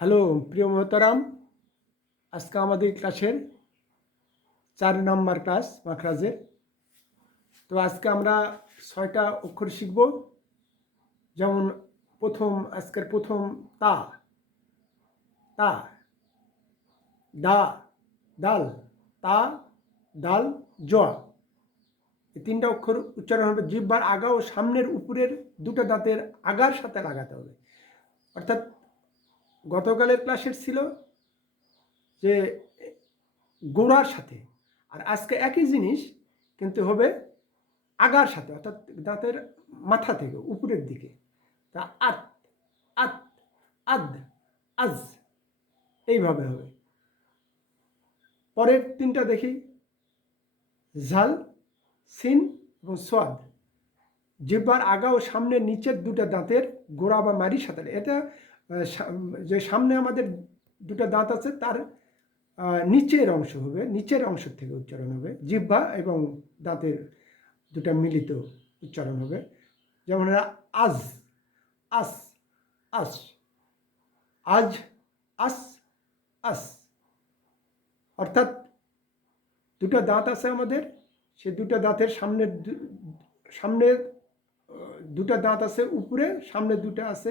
Hello প্রিয় মোহতারাম, আজকে আমাদের ক্লাসের 4 নম্বর ক্লাস মাখরাজের। তো আজকে আমরা 6টা অক্ষর শিখব। যেমন আজকের প্রথম তা, তা, দা, দাল, তা, দাল, জ। এই 3টা অক্ষর উচ্চারণ হবে। জিহ্বার আগা ও সামনের উপরের দুটো দাঁতের আগার সাথে লাগাতে হবে। অর্থাৎ গতকালের ক্লাসের ছিল যে গোড়ার সাথে, আর আজকে একই জিনিস কিন্তু হবে আগার সাথে, অর্থাৎ দাঁতের মাথা থেকে উপরের দিকে। তা আত, আত, আদ, আজ, এইভাবে হবে। পরের 3টা দেখি, ঝাল, সিন এবং সোয়াদ। জিহ্বার আগা ও সামনের নিচের দুটো দাঁতের গোড়া বা মারির সাথে, এটা যে সামনে আমাদের দুটো দাঁত আছে তার নিচের অংশ হবে, নিচের অংশ থেকে উচ্চারণ হবে। জিহ্বা এবং দাঁতের দুটা মিলিত উচ্চারণ হবে। যেমন আজ, আস, আস, আজ, আস, আস। অর্থাৎ দুটো দাঁত আছে আমাদের, সে দুটো দাঁতের সামনের দুটো দাঁত আছে উপরে, সামনে দুটো আছে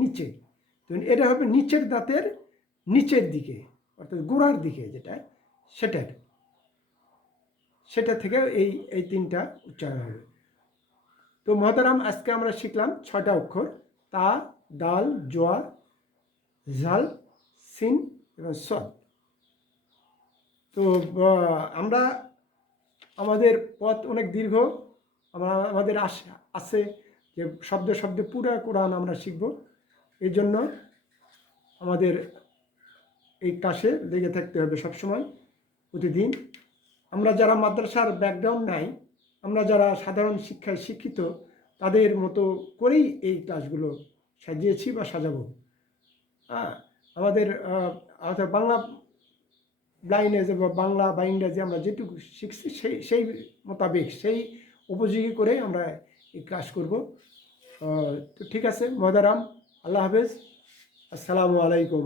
নিচে। তো এটা হবে নিচের দাঁতের নিচের দিকে, অর্থাৎ গোড়ার দিকে, যেটা সেটা থেকে এই 3টা উচ্চারণ হবে। তো মহতারাম, আজকে আমরা শিখলাম 6টা অক্ষর: তা, দাল, জোয়া, ঝাল, সিন এবং সদ। তো আমরা আমাদের পথ অনেক দীর্ঘ। আমাদের আছে যে শব্দে শব্দে পুরা কোরআন আমরা শিখব। এই জন্য আমাদের এই ক্লাসে লেগে থাকতে হবে সবসময়, প্রতিদিন। আমরা যারা মাদ্রাসার ব্যাকগ্রাউন্ড নাই, আমরা যারা সাধারণ শিক্ষায় শিক্ষিত, তাদের মতো করেই এই ক্লাসগুলো সাজিয়েছি বা সাজাবো। আমাদের অর্থাৎ বাংলা লাইনে যে বাংলা বা ইংরেজি আমরা যেটুকু শিখছি সেই মোতাবেক, সেই উপযোগী করে আমরা এই ক্লাস করব। তো ঠিক আছে মহতারাম, আল্লাহ হাফেজ, আসসালামু আলাইকুম।